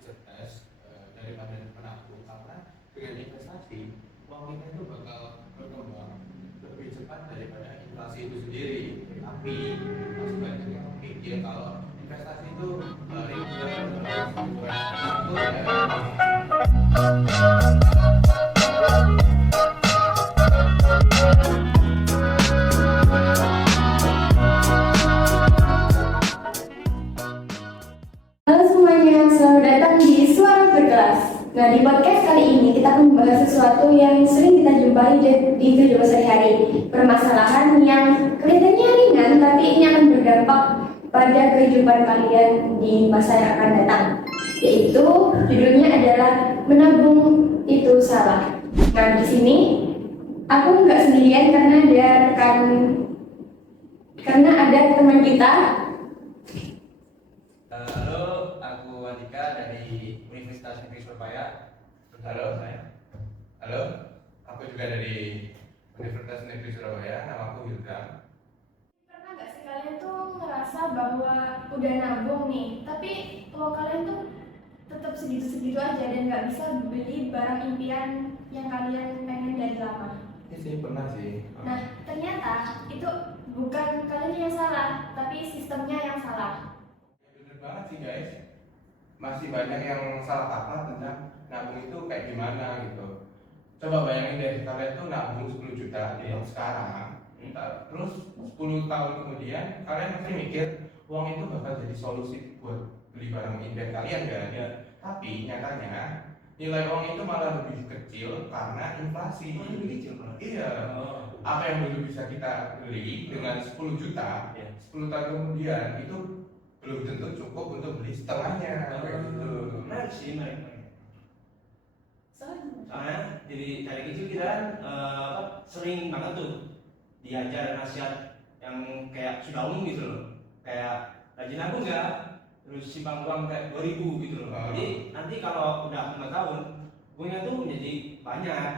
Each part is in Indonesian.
cerdas daripada menabung, karena dengan investasi uang kita itu bakal berkembang lebih cepat daripada inflasi itu sendiri. Tapi masih banyak yang mikir kalau investasi itu riba, itu Halo semuanya, selamat datang di Suara Berkelas. Nah, di podcast kali ini kita akan membahas sesuatu yang sering kita jumpai di kehidupan sehari-hari. Permasalahan yang kelihatannya ringan, tapi ini akan berdampak pada kehidupan kalian di masa yang akan datang. Yaitu judulnya adalah menabung itu salah. Nah, di sini aku nggak sendirian karena ada teman kita. Halo, aku Andika dari Universitas Negeri Surabaya. Halo, saya. Halo, aku juga dari Universitas Negeri Surabaya. Nama aku Hilda. Pernah nggak sih kalian tuh ngerasa bahwa udah nabung nih, tapi uang kalian tuh tetap segitu-segitu aja dan nggak bisa beli barang impian yang kalian pengen dari lama? Ini sih pernah sih. Nah, ternyata itu bukan kalian yang salah, tapi sistemnya yang salah. Bener banget sih guys. Masih banyak yang salah kaprah tentang nabung itu kayak gimana gitu. Coba bayangin deh, kalian tuh nabung 10 juta yang sekarang, terus 10 tahun kemudian kalian masih mikir uang itu bakal jadi solusi buat beli barang impian kalian kan? Ya. Tapi nyatanya nilai uang itu malah lebih kecil karena inflasi. Lebih kecil malah. Iya. Apa yang dulu bisa kita beli dengan 10 juta, Ya. 10 tahun kemudian itu belum tentu cukup untuk beli setengahnya kayak gitu. Menarik sih, menarik. Soalnya Soalnya dari kecil kita kan sering banget tuh diajar nasihat yang kayak sudah umum gitu loh, kayak rajin nabung ya, terus simpan uang kayak 2000 gitu loh. Jadi nanti kalau udah 5 tahun uangnya tuh menjadi banyak.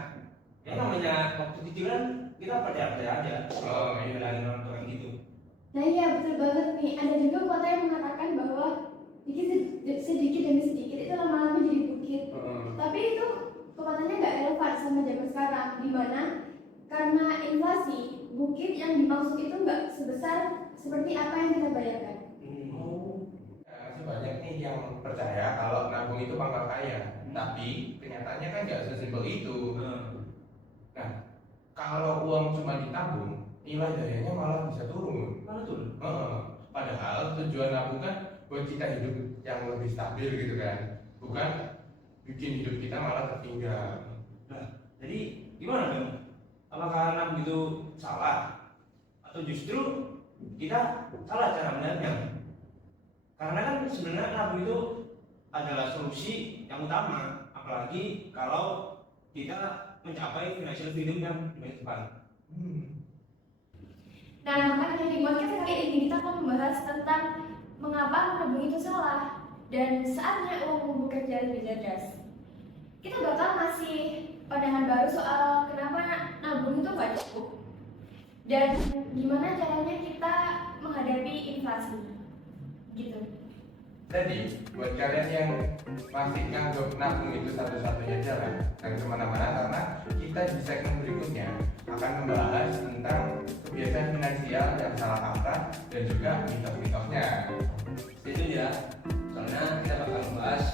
Ya namanya waktu kecil kan kita percaya aja. Iya. Dari orang tua gitu. Nah iya betul banget nih, ada juga kota yang mengatakan bahwa sedikit demi sedikit itu lama-lama jadi bukit. Tapi itu pepatahnya nggak relevan sama zaman sekarang, di mana karena inflasi, bukit yang dimaksud itu nggak sebesar seperti apa yang kita bayangkan. Masih banyak nih yang percaya kalau nabung itu pangkal kaya, tapi kenyataannya kan nggak sesimpel itu. Nah, kalau uang cuma ditabung, nilai dayanya malah bisa turun. Mana tuh? Padahal tujuan nabung kan buat kita hidup yang lebih stabil gitu kan, bukan bikin hidup kita malah tertinggal. Nah, jadi gimana dong? Apakah nabung itu salah? Atau justru kita salah cara melihatnya? Karena kan sebenarnya nabung itu adalah solusi yang utama, apalagi kalau kita mencapai financial freedom yang lebih cepat. Nah, makanya di podcast kali ini kita akan membahas tentang mengapa menabung itu salah dan saatnya uang bekerja lebih cerdas. Kita bakal ngasih pandangan baru soal kenapa nabung itu nggak cukup dan gimana caranya kita menghadapi inflasi, gitu. Jadi, buat kalian yang masih nganggap nabung itu satu-satunya jalan, jangan kemana-mana karena kita di segmen berikutnya akan membahas tentang kebiasaan finansial yang salah kaprah dan juga mitos-mitosnya. Itu ya, soalnya kita bakal membahas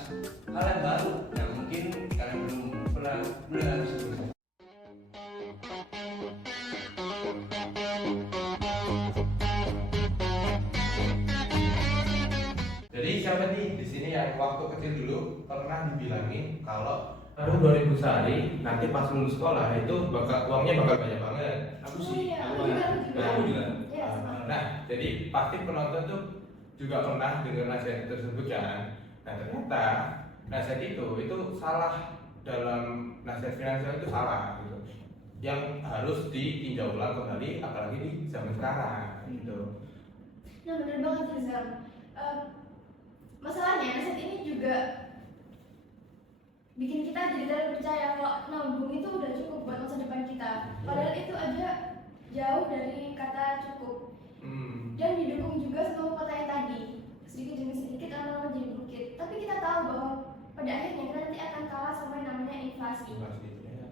hal yang baru yang mungkin kalian belum pernah dengar sebelumnya. Jadi siapa nih di sini yang waktu kecil dulu pernah dibilangin kalau aduh 2000 sehari nanti pas lulus sekolah itu uangnya bakal banyak banget. Aku sih, iya, aku juga. Iya, sama. Nah, jadi pasti penonton tuh juga pernah dengar nasihat tersebut kan. Nah, ternyata nasihat itu salah. Dalam nasihat finansial itu salah gitu. Yang harus ditinjau ulang kembali apalagi di zaman sekarang gitu. Nah, benar banget Rizal. Masalahnya nasihat ini juga bikin kita jadi terlalu percaya kalau nabung itu udah cukup buat masa depan kita. Padahal itu aja jauh dari kata cukup. Dan didukung juga sama kata yang tadi, sedikit demi sedikit lama-lama jadi bukit. Tapi kita tahu bahwa pada akhirnya kita nanti akan kalah sama yang namanya inflasi. Ya.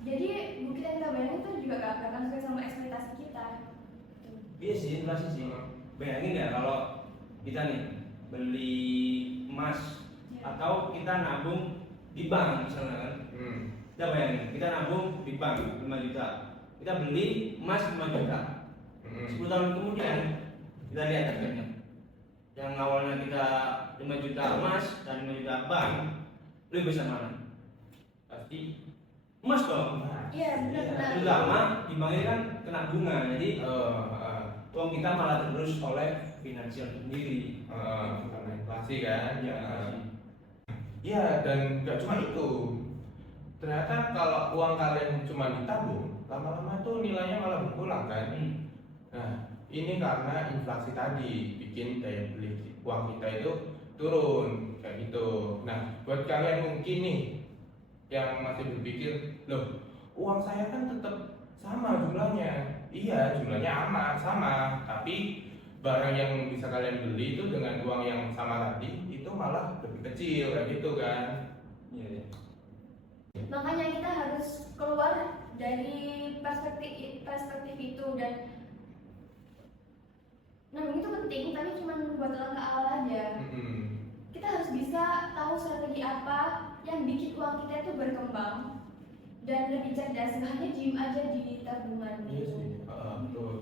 Jadi bukit yang kita bayangin itu juga gak akan sesuai sama ekspektasi kita. Iya sih, inflasi sih. Bayangin ya kalau kita nih beli emas atau kita nabung di bank misalnya kan. Kita bayangin, kita nabung di bank 5 juta. Kita beli emas 5 juta. 10 tahun kemudian kita lihat harganya. Yang awalnya kita 5 juta emas dan 5 juta bank, lebih besar mana? Pasti emas dong. Iya benar-benar. Terutama di bank ini kan kena bunga, jadi uang kita malah tergerus oleh finansial sendiri. Karena inflasi kan. Ya, Iya, dan nggak cuma itu. Ternyata kalau uang kalian cuma ditabung, lama-lama tuh nilainya malah berkurang kan. Nah, ini karena inflasi tadi bikin daya beli uang kita itu turun kayak gitu. Nah, buat kalian mungkin nih yang masih berpikir, loh, uang saya kan tetap sama jumlahnya. Iya, jumlahnya aman sama, tapi barang yang bisa kalian beli itu dengan uang yang sama tadi itu malah lebih kecil kayak gitu kan. Iya. Makanya kita harus keluar dari perspektif itu, dan nabung itu penting, tapi cuma buat langkah awal aja. Kita harus bisa tahu strategi apa yang bikin uang kita itu berkembang dan lebih cerdas, nggak hanya diem aja di tabungan. Iya sih, betul.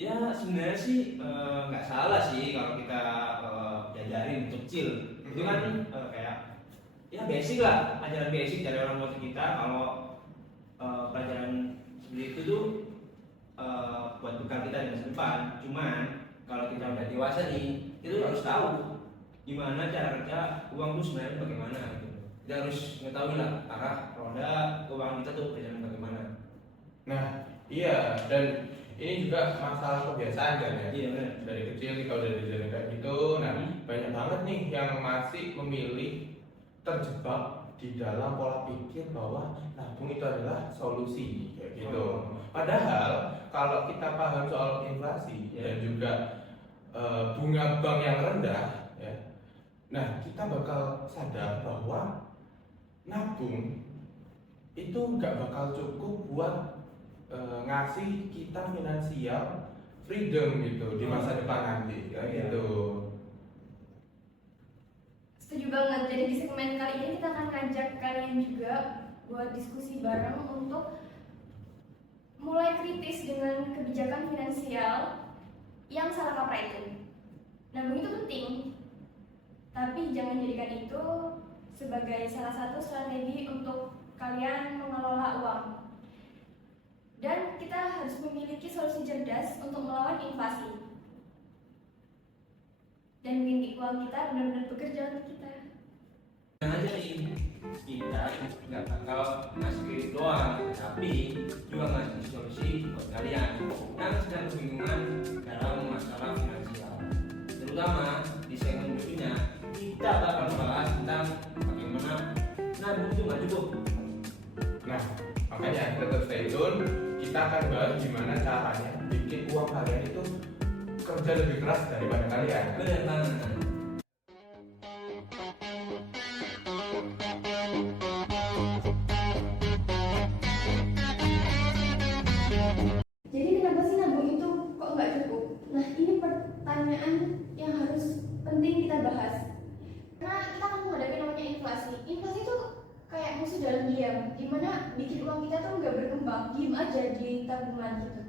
Ya sebenarnya sih nggak salah sih kalau kita diajarin untuk kecil. Itu kan kayak ya basic lah, ajaran basic dari orang tua kita. Kalau pelajaran seperti itu tuh buat bekal kita di masa depan. Cuman kalau kita udah dewasa nih, itu harus tahu gimana cara kerja uang itu sebenarnya bagaimana gitu. Kita harus mengetahui lah arah roda keuangan kita tuh berjalan bagaimana. Nah, iya, dan ini juga masalah kebiasaan kan ya. Iya benar. Dari kecil kita udah diajarin kayak gitu. Nah, banyak banget nih yang masih memilih terjebak di dalam pola pikir bahwa nabung itu adalah solusi kayak gitu. Padahal kalau kita paham soal inflasi dan juga bunga bank yang rendah, ya, nah kita bakal sadar bahwa nabung itu nggak bakal cukup buat ngasih kita finansial freedom gitu di masa depan nanti, kayak gitu. Setuju banget. Jadi di segmen kali ini kita akan ngajak kalian juga buat diskusi bareng untuk mulai kritis dengan kebijakan finansial yang salah kaprah itu. Nabung itu penting, tapi jangan jadikan itu sebagai salah satu strategi untuk kalian mengelola uang. Dan kita harus memiliki solusi cerdas untuk melawan inflasi. Dan bikin uang kita benar-benar bekerja untuk kita. Yang aja nih, kita nggak bakal ngasih kredit doang, tapi juga ngasih solusi buat kalian yang sedang kebingungan dalam masalah finansial. Terutama di segmen berikutnya, kita bakal membahas tentang bagaimana nabung itu nggak cukup. Nah, makanya tetap stay tune. Kita akan bahas gimana caranya bikin uang kalian itu kerja lebih keras daripada kalian. Benar banget. Jadi kenapa sih nabung itu kok nggak cukup? Nah, ini pertanyaan yang harus penting kita bahas. Karena kita akan menghadapi namanya inflasi. Inflasi itu kayak musuh dalam diam, dimana bikin uang kita tuh nggak berkembang, diem aja di tabungan gitu.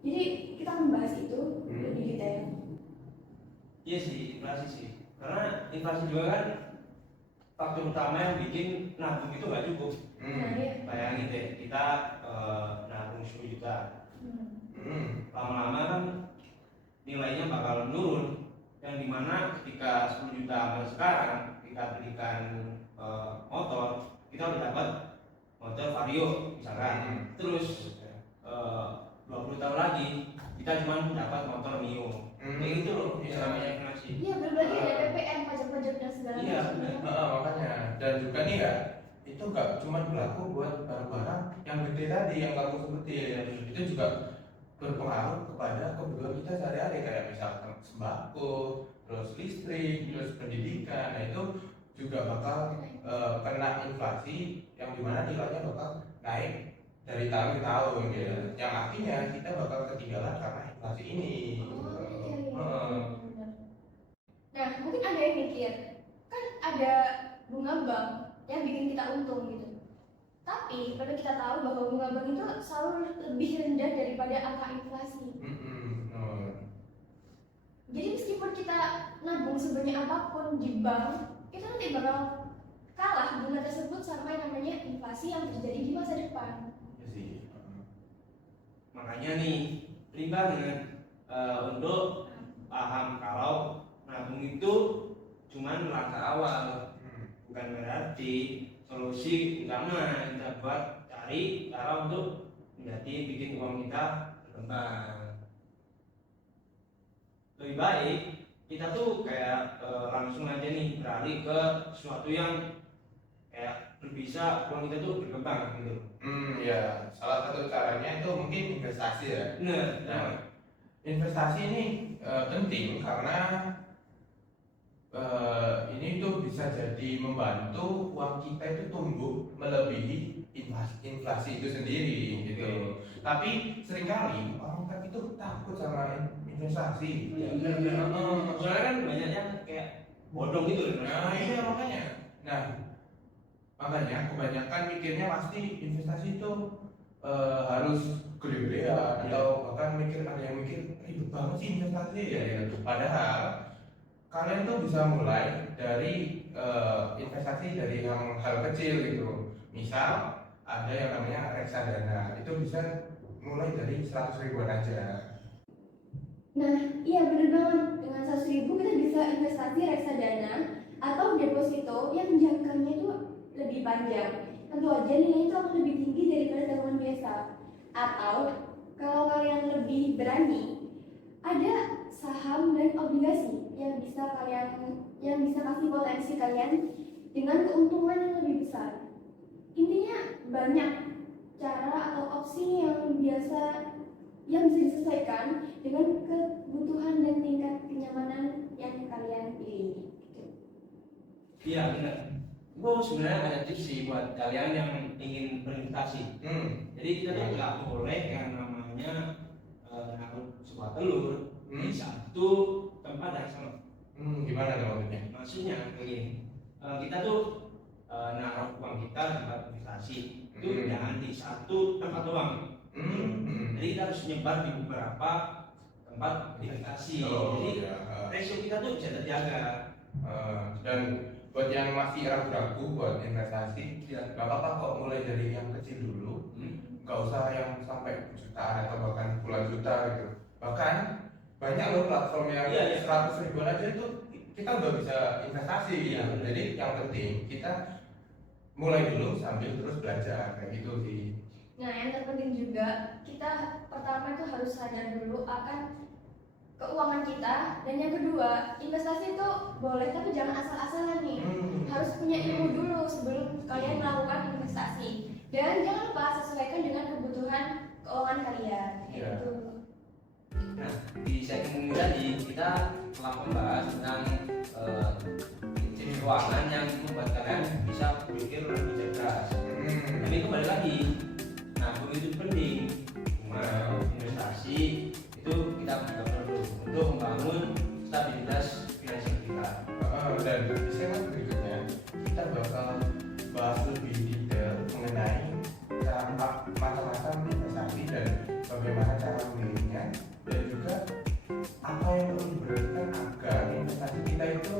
Jadi kita akan bahas itu lebih detail. Iya sih, inflasi sih. Karena inflasi juga kan faktor utama yang bikin nabung itu nggak cukup. Nah, ya. Bayangin deh, kita nabung 10 juta. Lama-lama kan nilainya bakal menurun. Yang dimana ketika 10 juta sekarang kita belikan motor, kita udah dapat motor Vario misalkan. Terus 20 tahun lagi kita cuma dapat motor Mio. Kayak gitu loh, namanya inflasi. Iya, belum lagi ada PPN, pajak-pajak dan segala Iya, macam. Makanya, dan juga nih ya, itu nggak cuma berlaku buat barang-barang yang gede tadi yang kamu sebutin, itu juga berpengaruh kepada kebutuhan kita sehari-hari, kayak misalkan sembako, terus listrik, terus pendidikan. Nah itu juga bakal kena inflasi yang dimana nilainya bakal naik dari tahun ke tahun ya. Yang artinya kita bakal ketinggalan karena inflasi ini. Benar. Nah, mungkin ada yang mikir, kan ada bunga bank yang bikin kita untung gitu. Tapi perlu kita tahu bahwa bunga bank itu selalu lebih rendah daripada angka inflasi. Jadi meskipun kita nabung sebanyak apapun di bank, kita nanti bakal kalah bunga tersebut sama yang namanya inflasi yang terjadi di masa depan. Ya sih. Makanya nih Rimba dengan untuk paham kalau nabung itu cuman langkah awal, bukan berarti solusi utama. Kita buat cari cara untuk menjadi bikin uang kita berkembang. Lebih baik kita tuh kayak langsung aja nih beralih ke sesuatu yang kayak bisa uang kita tuh berkembang gitu. Ya, salah satu caranya itu mungkin investasi ya. Nah, investasi ini penting karena ini tuh bisa jadi membantu uang kita itu tumbuh melebihi inflasi itu sendiri gitu. Tapi seringkali orang kan itu takut sama investasi. Soalnya kan banyak yang kayak bodong gitu. Nah, iya makanya. Nah, makanya kebanyakan mikirnya pasti investasi itu harus gede-gedean atau bahkan ada yang mikir ribet banget sih investasi ya. Padahal kalian tuh bisa mulai dari investasi dari yang hal kecil gitu. Misal ada yang namanya reksadana, itu bisa mulai dari 100 ribuan aja. Nah, iya bener banget. Dengan 100.000 kita bisa investasi reksadana atau deposito yang jangkanya itu lebih panjang. Tentu aja nilainya itu akan lebih tinggi daripada tabungan biasa. Atau kalau kalian lebih berani, ada saham dan obligasi yang bisa kasih potensi kalian dengan keuntungan yang lebih besar. Intinya banyak cara atau opsi yang bisa disesuaikan dengan kebutuhan dan tingkat kenyamanan yang kalian pilih. Iya benar. Gue sebenarnya ada tips sih buat kalian yang ingin berinvestasi. Jadi kita tuh nggak boleh yang namanya naruh sebuah telur di satu tempat yang sama. Gimana tuh maksudnya? Maksudnya begini, kita tuh naruh uang kita di tempat investasi itu jangan di satu tempat doang. Jadi kita harus nyebar di beberapa tempat investasi. Jadi resiko kita tuh bisa terjaga. Dan buat yang masih ragu-ragu buat investasi, nggak apa-apa kok mulai dari yang kecil dulu. Nggak usah yang sampai jutaan atau bahkan puluhan juta gitu. Bahkan banyak loh platform yang 100 ribuan aja itu kita udah bisa investasi gitu. Jadi yang penting kita mulai dulu sambil terus belajar kayak gitu sih. Nah, yang terpenting juga kita pertama itu harus sadar dulu akan keuangan kita, dan yang kedua investasi itu boleh tapi jangan asal-asalan nih. Harus punya ilmu dulu sebelum kalian melakukan investasi, dan jangan lupa sesuaikan dengan kebutuhan keuangan kalian. Gitu. Nah, di segmen tadi kita telah membahas tentang tips keuangan yang membuat kalian bisa berpikir lebih cerdas. Tapi kembali lagi, nabung itu penting, cuma investasi itu kita juga perlu untuk membangun stabilitas finansial kita. Dan di segmen berikutnya kita bakal bahas lebih detail mengenai macam-macam investasi dan bagaimana cara memilihnya, dan juga apa yang perlu diperhatikan agar investasi kita itu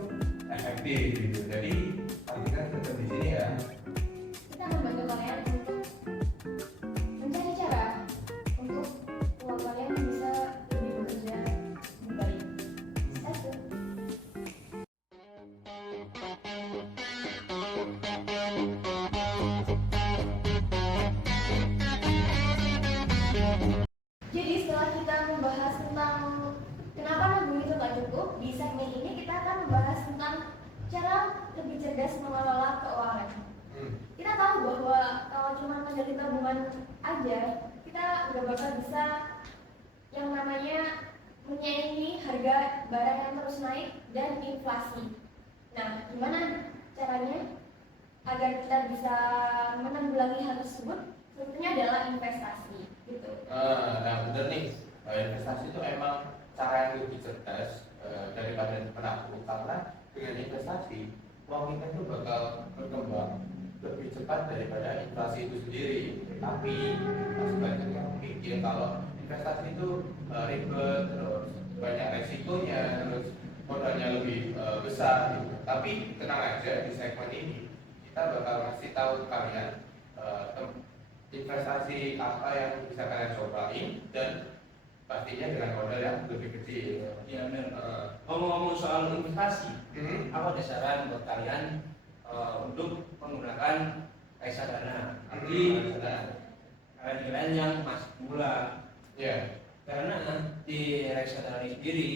efektif gitu. Jadi pastikan tetap di sini ya. Kita akan bantu kalian untuk mencari cara untuk uang kalian bisa lebih bekerja lebih baik. Satu. Jadi setelah kita membahas tentang kenapa nabung itu gak cukup, di segmen ini kita akan membahas tentang cara lebih cerdas mengelola keuangan. Kita tahu bahwa kalau cuma mengandalkan tabungan aja, kita nggak bakal bisa yang namanya menyaingi harga barang yang terus naik dan inflasi. Nah, gimana caranya agar kita bisa menanggulangi hal tersebut? Tentunya adalah investasi, gitu. Nah bener nih, investasi itu emang cara yang lebih cerdas daripada menabung, karena dengan investasi uang kita itu bakal berkembang lebih cepat daripada inflasi itu sendiri. Tapi masih banyak yang mikir kalau investasi itu ribet, terus banyak resikonya, terus modalnya lebih besar gitu. Tapi tenang aja, di segmen ini kita bakal ngasih tahu kalian investasi apa yang bisa kalian cobain, dan pastinya dengan modal yang lebih kecil. Iya benar. Ngomong-ngomong soal investasi, apa ada saran buat kalian untuk menggunakan reksadana? Tapi kalian yang masih pemula, Ya. karena di reksadana ini sendiri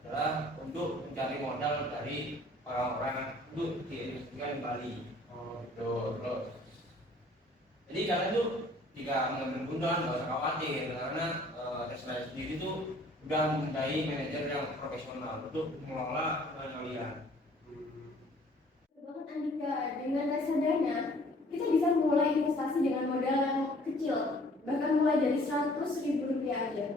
adalah untuk mencari modal dari orang-orang untuk diinvestasikan kembali. Oh betul. Terus Jadi kalian tuh jika mengambil keuntungan nggak usah khawatir, karena reksadana sendiri tuh udah mempunyai manajer yang profesional untuk mengelola kalian. Banget Andika, dengan reksadana kita bisa mulai investasi dengan modal yang kecil, bahkan mulai dari 100.000 rupiah aja.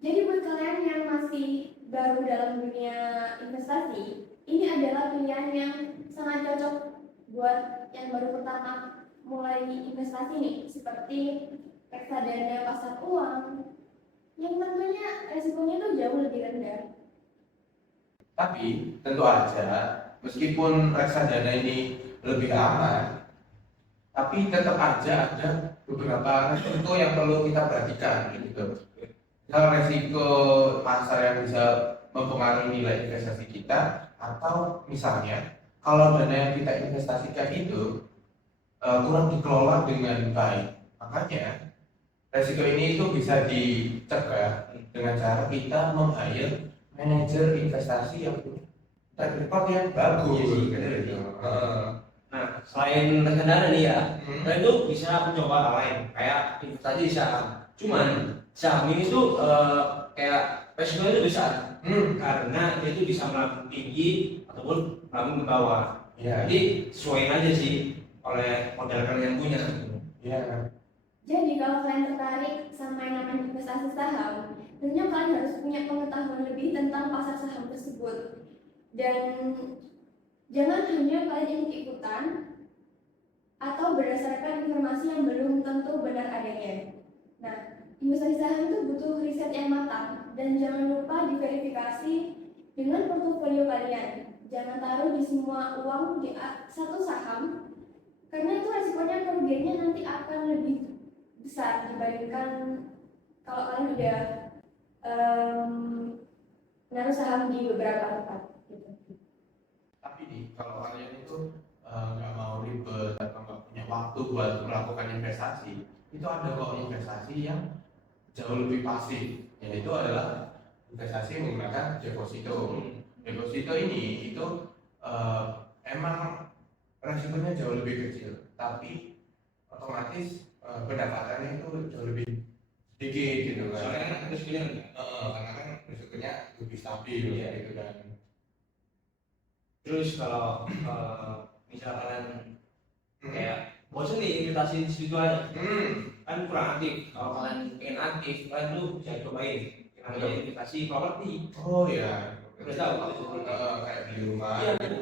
Jadi buat kalian yang masih baru dalam dunia investasi, ini adalah pilihan yang sangat cocok buat yang baru pertama mulai investasi nih, seperti reksadana pasar uang, yang tentunya resikonya tuh jauh lebih rendah. tapi tentu aja meskipun reksadana ini lebih aman, tapi tetap aja ada beberapa resiko yang perlu kita perhatikan gitu. Misal resiko pasar yang bisa mempengaruhi nilai investasi kita, atau misalnya kalau dana yang kita investasikan itu kurang dikelola dengan baik. Makanya resiko ini itu bisa dicegah dengan cara kita meng-hire manajer investasi yang punya track record yang bagus. Iya sih, bener gitu. sih. Nah, selain reksadana nih ya, Hmm. kalian tuh bisa mencoba hal lain, kayak investasi di saham. Cuman saham ini tuh kayak resikonya itu besar, karena dia itu bisa melambung tinggi ataupun melambung ke bawah. Iya. Jadi sesuaiin aja sih oleh modal kalian yang punya. Iya. Jadi kalau kalian tertarik sama yang namanya investasi saham, tentunya kalian harus punya pengetahuan lebih tentang pasar saham tersebut. Dan jangan hanya kalian ikut-ikutan atau berdasarkan informasi yang belum tentu benar adanya. Nah, investasi saham itu butuh riset yang matang, dan jangan lupa diverifikasi dengan portofolio kalian. Jangan taruh di semua uang di satu saham, karena itu resikonya kerugiannya nanti akan lebih besar dibandingkan kalau kalian udah menaruh saham di beberapa tempat gitu. Tapi nih, kalau kalian itu nggak mau ribet atau nggak punya waktu buat melakukan investasi, itu ada kok investasi yang jauh lebih pasif, yaitu adalah investasi menggunakan deposito. Deposito ini itu emang resikonya jauh lebih kecil, tapi otomatis pendapatannya itu jauh lebih sedikit gitu kan. Soalnya kan resikonya Karena kan resikonya lebih stabil gitu kan. terus kalau misalkan kayak bosan nih investasi di situ aja, kan kurang aktif. Kalau kalian pengen aktif, kalian tuh bisa cobain yang namanya investasi properti. Oh ya, Udah tahu kalau kayak beli rumah. Iya, gitu.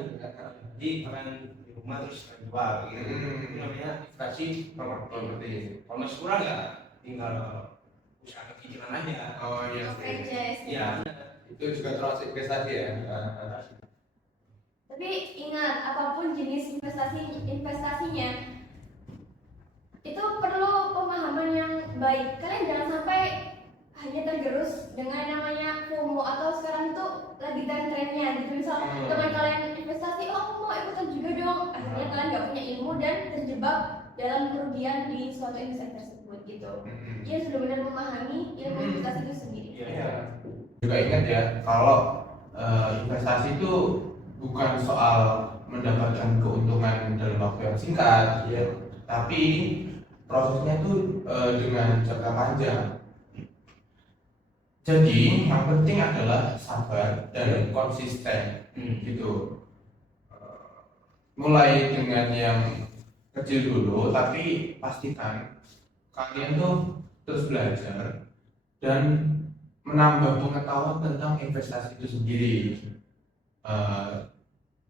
jadi kalian di rumah terus kalian jual gitu. Itu namanya investasi properti. Properti. Kalau masih kurang ya tinggal usaha kecil-kecilan aja. Oh iya. franchise. Iya. Itu juga termasuk investasi ya. Tapi ingat, apapun jenis investasinya itu perlu pemahaman yang baik. Kalian jangan sampai hanya tergerus dengan namanya FOMO, atau sekarang itu lagi tren-trennya gitu. Misal teman kalian investasi, oh aku mau ikutan juga dong. Akhirnya kalian nggak punya ilmu dan terjebak dalam kerugian di suatu investasi tersebut gitu. Dia sudah benar memahami ilmu investasi itu sendiri. Iya. Juga ingat ya, kalau investasi itu bukan soal mendapatkan keuntungan dalam waktu yang singkat, ya, tapi prosesnya itu dengan jangka panjang. Jadi yang penting adalah sabar dan konsisten gitu. Mulai dengan yang kecil dulu, tapi pastikan kalian tuh terus belajar dan menambah pengetahuan tentang investasi itu sendiri. Eh,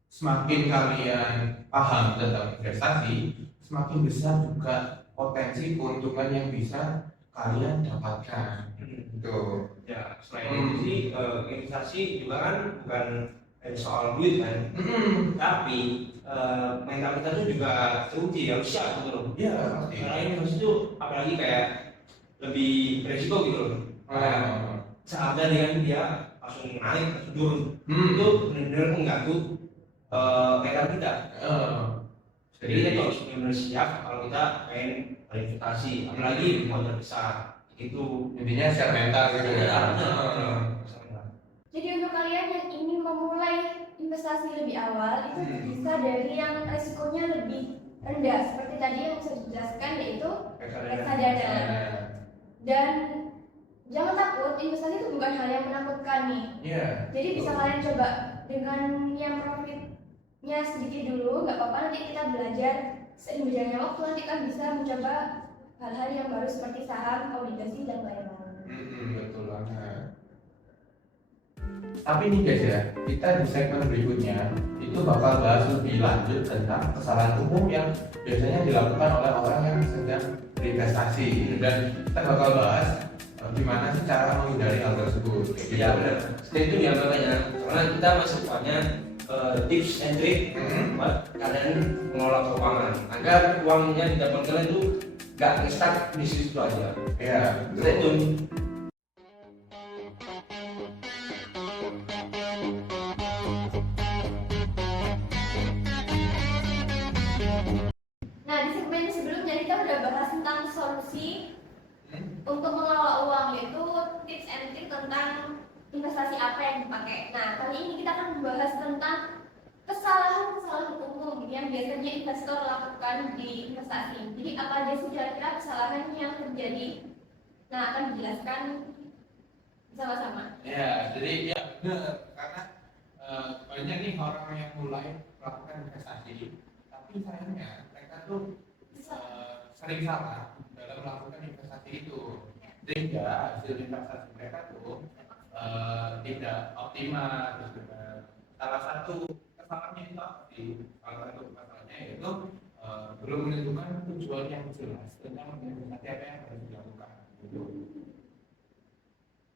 Semakin kalian paham tentang investasi, semakin besar juga potensi keuntungan yang bisa kalian dapatkan. Gitu. Ya, selain itu sih investasi juga kan bukan soal duit kan, tapi mental kita tuh juga teruji, harus siap gitu loh. Iya, pasti. Karena investasi itu apalagi kayak lebih beresiko gitu loh. Kayak seada dengan dia langsung naik, langsung turun, itu benar-benar mengganggu mental kita. Jadi kita tuh harus benar-benar siap kalau kita pengen berinvestasi, apalagi modal besar. Itu Intinya secara mental gitu ya. Jadi untuk kalian yang ingin memulai investasi lebih awal itu bisa dari yang resikonya lebih rendah seperti tadi yang saya jelaskan yaitu reksadana. Dan jangan takut, investasi itu bukan hal yang menakutkan nih. Jadi bisa kalian coba dengan yang profitnya sedikit dulu, nggak apa-apa, nanti kita belajar seiring berjalannya waktu, nanti kan bisa mencoba hal-hal yang baru seperti saham, obligasi dan lain-lain. Betul banget. Tapi nih guys ya, kita di segmen berikutnya itu bakal bahas lebih lanjut tentang kesalahan umum yang biasanya dilakukan oleh orang yang sedang berinvestasi, dan kita bakal bahas gimana sih cara menghindari hal tersebut. Iya benar. Stay tune ya makanya, karena kita masih banyak tips and trick buat kalian mengelola keuangan agar uangnya di depan kalian itu nggak nge-stuck di situ aja. Iya, Stay tune. Nah, di segmen sebelumnya kita udah bahas tentang solusi untuk mengelola uang, yaitu tips and trick tentang investasi apa yang dipakai. Nah, kali ini kita akan membahas tentang kesalahan-kesalahan umum yang biasanya investor lakukan di investasi. Jadi apa aja sih kira-kira kesalahan yang terjadi? Nah, akan dijelaskan bersama-sama. Ya, jadi ya benar, karena banyak nih orang yang mulai melakukan investasi, tapi sayangnya mereka tuh sering salah dalam melakukan investasi itu, sehingga hasil investasi mereka tuh tidak optimal. Terus juga salah satu kesalahannya itu apa sih? Salah satu masalahnya yaitu belum menentukan tujuan yang jelas tentang investasi apa yang harus dilakukan. Gitu.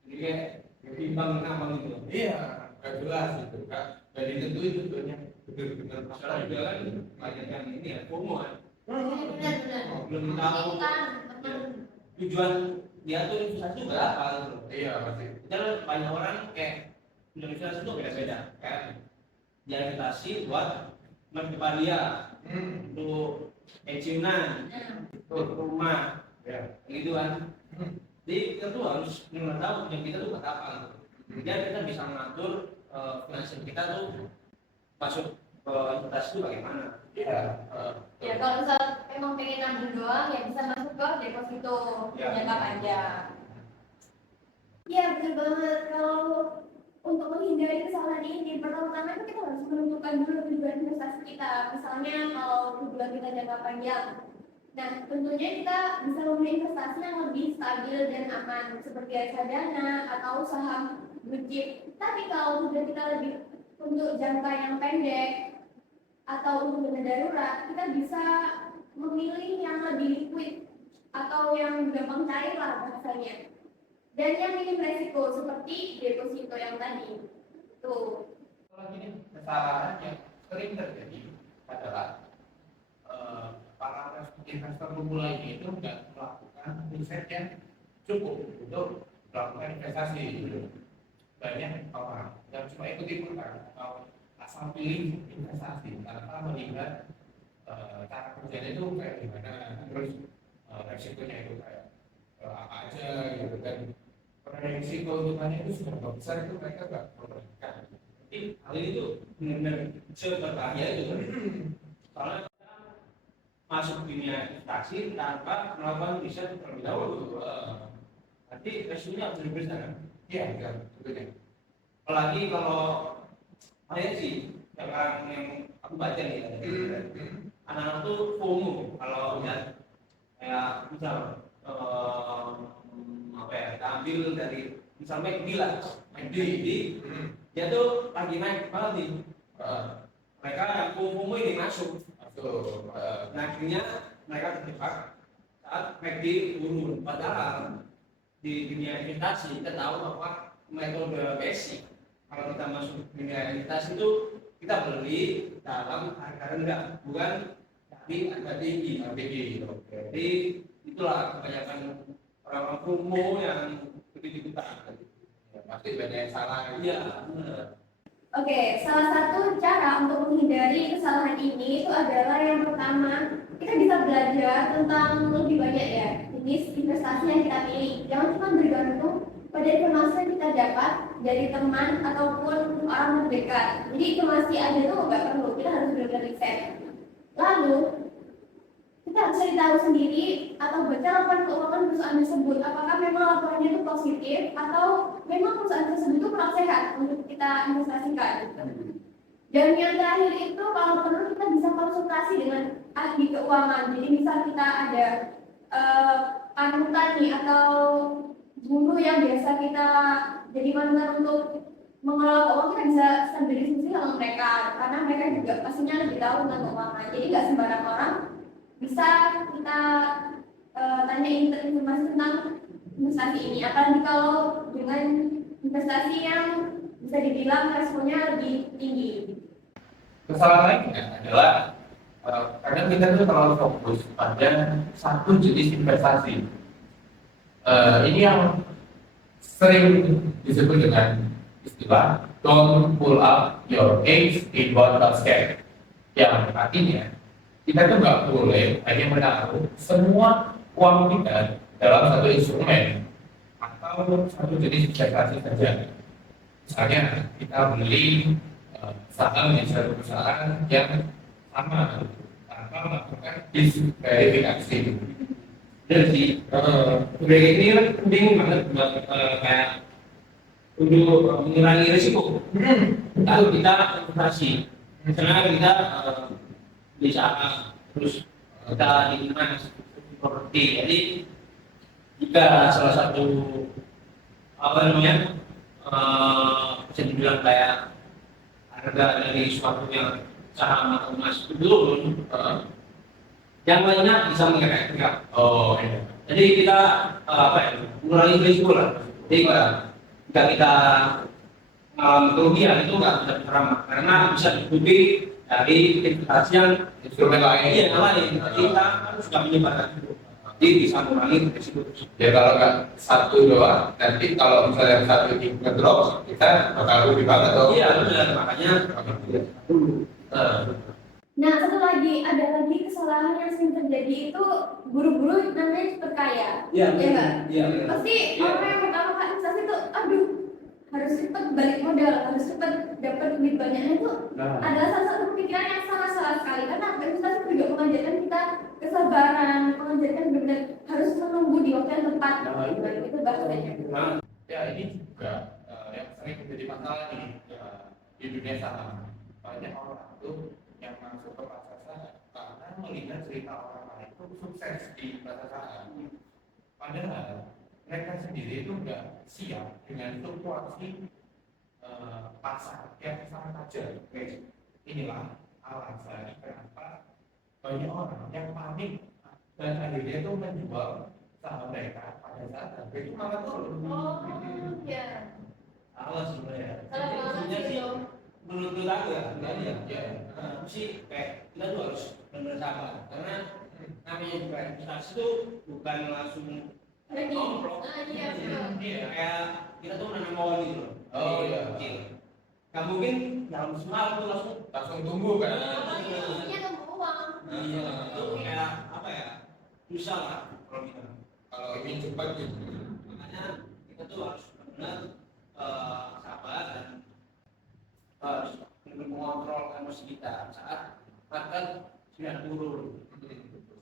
Jadi kayak bimbang gitu. Iya, gak jelas gitu kan. Gak ditentuin tujuannya benar-benar Masalah juga kan banyak yang ini ya, FOMO kan. Benar-benar. Belum tahu tujuan dia tuh investasi juga apa gitu. Iya, pasti. Kita banyak orang kayak investasi itu beda-beda. Kayak dia investasi buat masa depan dia, untuk pensiunan, untuk rumah, Ya. gitu kan. Jadi kita tuh harus tahu yang kita tuh buat apa gitu. Biar kita bisa mengatur finansial kita tuh masuk ke investasi itu bagaimana. Iya. Ya kalau misal emang pengen nabung doang ya bisa masuk ke deposito jangka panjang. Iya betul banget. Kalau untuk menghindari kesalahan ini, pertama-tama itu kita harus menentukan dulu tujuan investasi kita. Misalnya kalau tujuan kita jangka panjang, nah tentunya kita bisa memilih investasi yang lebih stabil dan aman seperti reksadana atau saham blue chip. Tapi kalau tujuan kita lebih untuk jangka yang pendek atau untuk dana darurat, kita bisa memilih yang lebih liquid atau yang gampang cair lah bahasanya, dan yang minim resiko seperti deposito yang tadi. Tuh. Kalau gini, kesalahan yang sering terjadi adalah para investor pemula ini itu nggak melakukan riset yang cukup untuk melakukan investasi. Banyak orang yang cuma ikut-ikutan atau asal pilih investasi tanpa melihat cara kerjanya itu kayak gimana, terus resikonya itu kayak apa aja gitu kan. Prediksi keuntungannya itu sudah besar, itu mereka nggak perhatikan. Jadi hal ini tuh benar-benar berbahaya itu kan. Soalnya kita masuk dunia investasi tanpa melakukan riset terlebih dahulu. Nanti resikonya harus lebih besar kan. Iya, iya, tentunya. Apalagi kalau ada sih yang aku baca nih ya, anak-anak tuh FOMO kalau lihat kayak misal apa ya, kita ambil dari misal McD lah, McD dia tuh lagi naik banget nih. Mereka yang FOMO ini masuk, nah akhirnya mereka terjebak saat McD turun. Padahal di dunia investasi kita tahu bahwa metode basic kalau kita masuk dunia investasi itu kita beli dalam harga rendah, bukan di harga tinggi. Jadi itulah kebanyakan orang-orang FOMO yang ikut-ikutan. Pasti banyak yang salah. Iya. Oke, salah satu cara untuk menghindari kesalahan ini itu adalah yang pertama, kita bisa belajar tentang lebih banyak ya jenis investasi yang kita pilih. Jangan cuma bergantung pada informasi yang kita dapat dari teman ataupun orang terdekat. Jadi informasi aja tuh nggak perlu, kita harus benar-benar riset. Lalu kita harus cari tahu sendiri atau baca laporan keuangan perusahaan tersebut, apakah memang laporannya itu positif atau memang perusahaan tersebut itu kurang sehat untuk kita investasikan. Dan yang terakhir itu kalau perlu kita bisa konsultasi dengan ahli keuangan. Jadi misal kita ada panutan nih atau guru yang biasa kita jadi panutan untuk mengelola keuangan, kita bisa sambil diskusi sama mereka karena mereka juga pastinya lebih tahu tentang keuangan. Jadi nggak sembarang orang bisa kita tanyain informasi tentang investasi ini, apalagi kalau dengan investasi yang bisa dibilang resikonya lebih tinggi. Kesalahan lainnya adalah kadang kita tuh terlalu fokus pada satu jenis investasi. Ini yang sering disebut dengan istilah don't pull up your eggs in one basket. Yang artinya kita tuh nggak boleh hanya menaruh semua uang kita dalam satu instrumen atau satu jenis investasi saja. Misalnya kita beli saham di satu perusahaan yang sama tanpa melakukan verifikasi. Jadi ini kan penting banget buat kayak untuk mengurangi risiko. Lalu kita investasi, misalnya kita beli saham, terus kita di mana properti. Jadi jika salah satu apa namanya bisa dibilang kayak harga dari suatu yang saham atau emas itu turun, yang lainnya bisa menggerak. Oh iya. Jadi kita apa ya, mengurangi risiko lah. Jadi jika kita kerugian itu nggak bisa diterima karena bisa ditutupi dari investasi yang Instrumen lain. iya yang lain. Jadi kita kan sudah menyebarkan itu. Jadi bisa mengurangi risiko. Ya kalau nggak satu doang, nanti kalau misalnya satu ini ngedrop, kita bakal rugi banget tuh. Iya benar, makanya Nah, satu lagi, ada lagi kesalahan yang sering terjadi itu guru-guru namanya cepet kaya. Iya nggak? iya. Pasti orang yang pertama kali investasi itu, aduh, harus cepet balik modal, harus cepet dapat duit banyaknya itu adalah salah satu pikiran yang salah sekali. Karena investasi juga mengajarkan kita kesabaran, mengajarkan benar harus menunggu di waktu yang tepat. Itu bahasanya. Ya ini juga yang sering menjadi masalah nih di dunia saham. Banyak orang tuh yang masuk ke pasar saham karena melihat cerita orang lain itu sukses di pasar saham. Padahal mereka sendiri itu nggak siap dengan fluktuasi pasar yang sangat tajam. Inilah alasan kenapa banyak orang yang panik dan akhirnya itu menjual saham mereka pada saat harga itu malah turun. Ya. Salah sebenarnya. Salah banget Sebenarnya sih, sih Om. menurut aku ya, sih kayak kita tuh harus benar sabar karena namanya juga investasi itu bukan langsung nomplok. Iya, kayak kita tuh nanam pohon gitu loh. Oh iya. Kecil. Gak mungkin dalam semalam tuh Langsung tumbuh kan? Iya, nunggu uang. Iya, itu kayak apa ya? Susah lah kalau kita. Kalau ingin cepat gitu. Makanya kita tuh harus benar sabar dan harus mengontrol emosi kita saat market sudah turun.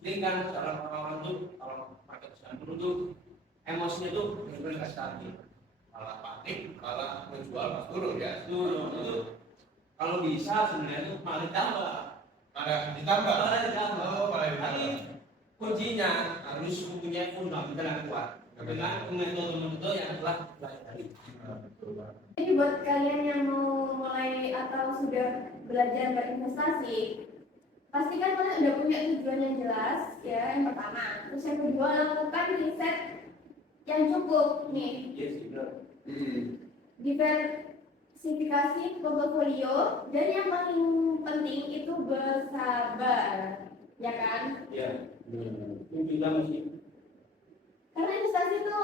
Jadi kan orang-orang tuh kalau market sudah turun tuh emosinya tuh benar-benar nggak stabil. malah panik, malah menjual Mas Guru ya. Itu kalau bisa sebenarnya itu malah ditambah. Malah ditambah. Malah ditambah. Oh, malah ditambah. Tapi kuncinya harus mempunyai fundamental yang kuat dengan metode-metode yang telah dipelajari. Jadi buat kalian yang mau mulai atau sudah belajar berinvestasi, pastikan kalian udah punya tujuan yang jelas ya, yang pertama. Terus yang kedua, lakukan riset yang cukup nih. Yes, benar. Diversifikasi portofolio, dan yang paling penting itu bersabar, ya kan? Iya. Ini juga masih. Karena investasi itu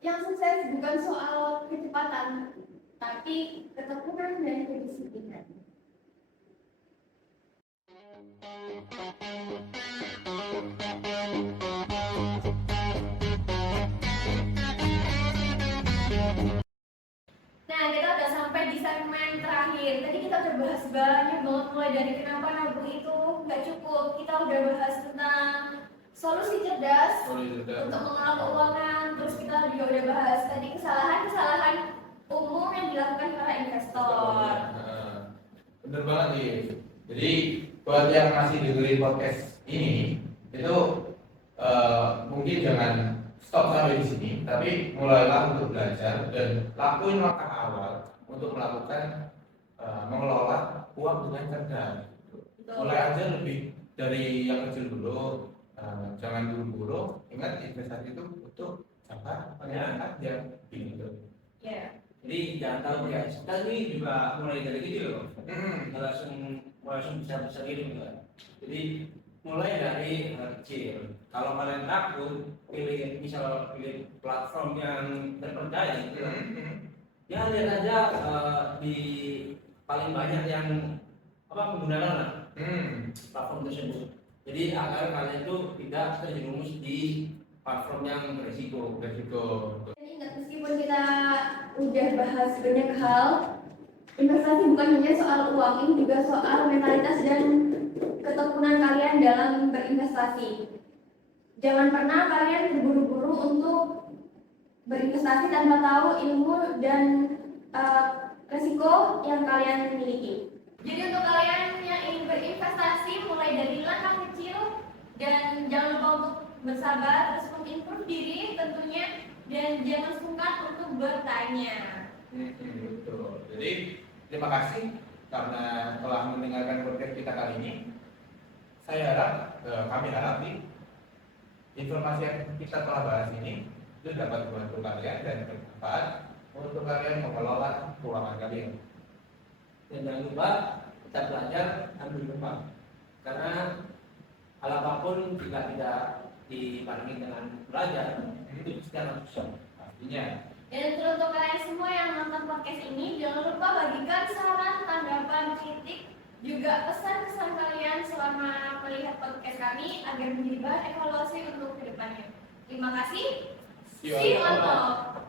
yang sukses bukan soal kecepatan, tapi ketekunan dan kedisiplinan. Nah, kita udah sampai di segmen terakhir. Tadi kita udah bahas banyak banget, mulai dari kenapa nabung itu nggak cukup. Kita udah bahas tentang solusi cerdas untuk mengelola keuangan. Terus kita juga udah bahas tadi kesalahan-kesalahan umum yang dilakukan para investor. Bener banget nih. Jadi buat yang masih dengerin podcast ini itu mungkin jangan stop sampai di sini, tapi mulailah untuk belajar dan lakuin langkah awal untuk melakukan mengelola uang dengan cerdas. Mulai aja lebih dari yang kecil dulu, jangan buru-buru. Ingat investasi itu untuk jangka panjang aja, gitu. Ya. Jadi jangan tahu ya, kita ini juga mulai dari kecil loh. Nggak langsung bisa gitu kan. Jadi mulai dari kecil. Kalau kalian takut, pilih platform yang terpercaya gitu. Ya lihat aja di paling banyak yang menggunakan platform tersebut. Jadi agar kalian itu tidak terjerumus di platform yang berisiko. Jadi ingat, meskipun kita udah bahas banyak hal, investasi bukan hanya soal uang, ini juga soal mentalitas dan ketekunan kalian dalam berinvestasi. Jangan pernah kalian terburu-buru untuk berinvestasi tanpa tahu ilmu dan resiko yang kalian miliki. Jadi untuk kalian yang ingin berinvestasi, mulai dari langkah kecil dan jangan lupa untuk bersabar, terus mengimprove diri tentunya, dan jangan sungkan untuk bertanya. Betul. Jadi terima kasih karena telah mendengarkan podcast kita kali ini. Saya harap, kami harap nih, informasi yang kita telah bahas ini itu dapat membantu kalian dan bermanfaat untuk kalian mengelola keuangan kalian. Dan jangan lupa kita belajar sambil lupa, karena hal apapun jika tidak dibarengi dengan belajar itu pasti akan susah pastinya. Dan untuk kalian semua yang nonton podcast ini, jangan lupa bagikan saran, tanggapan, kritik, juga pesan-pesan kalian selama melihat podcast kami agar menjadi bahan evaluasi untuk kedepannya. Terima kasih. See you on top.